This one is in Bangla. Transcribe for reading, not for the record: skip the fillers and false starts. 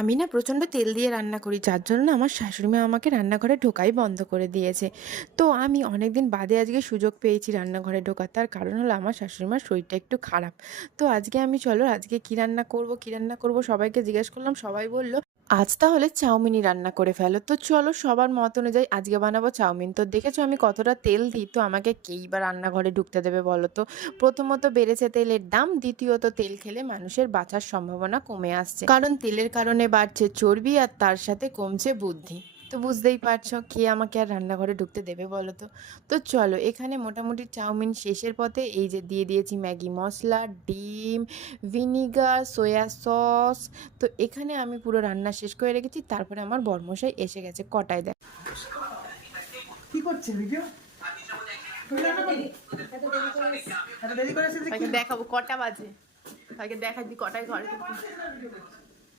আমি না প্রচণ্ড তেল দিয়ে রান্না করি, যার জন্য না আমার শাশুড়ি মা আমাকে রান্নাঘরে ঢোকাই বন্ধ করে দিয়েছে। তো আমি অনেকদিন বাদে আজকে সুযোগ পেয়েছি রান্নাঘরে ঢোকার। তার কারণ হলো আমার শাশুড়ি মার শরীরটা একটু খারাপ। তো আজকে আমি চলো আজকে কী রান্না করব, কী রান্না করব সবাইকে জিজ্ঞেস করলাম। সবাই বলল, "আজ তাহলে চাউমিনই রান্না করে ফেলো।" তো চলো সবার মত অনুযায়ী আজকে বানাবো চাউমিন। তো দেখেছো আমি কতটা তেল দিই, তো আমাকে কেই বা রান্নাঘরে ঢুকতে দেবে বলো তো? প্রথমত বেড়েছে তেলের দাম, দ্বিতীয়ত তেল খেলে মানুষের বাঁচার সম্ভাবনা কমে আসছে। কারণ তেলের কারণে বাড়ছে চর্বি আর তার সাথে কমছে বুদ্ধি। তো বুঝতেই পারছো কে আমাকে আর রান্নাঘরে ঢুকতে দেবে বলো তো? তো চলো এখানে মোটামুটি চাউমিন শেষের পথে। এই যে দিয়ে দিয়েছি ম্যাগি মসলা, ডিম, ভিনিগার, সয়া সস। তো এখানে আমি পুরো রান্না শেষ করে রেখেছি। তারপরে আমার বরমশাই এসে গেছে, কটায় দেখ কি করছে ভিডিও? তাকে দেখাবো কটা বাজে, তাকে দেখাচ্ছি কটায় ঘরে ঢুকবো।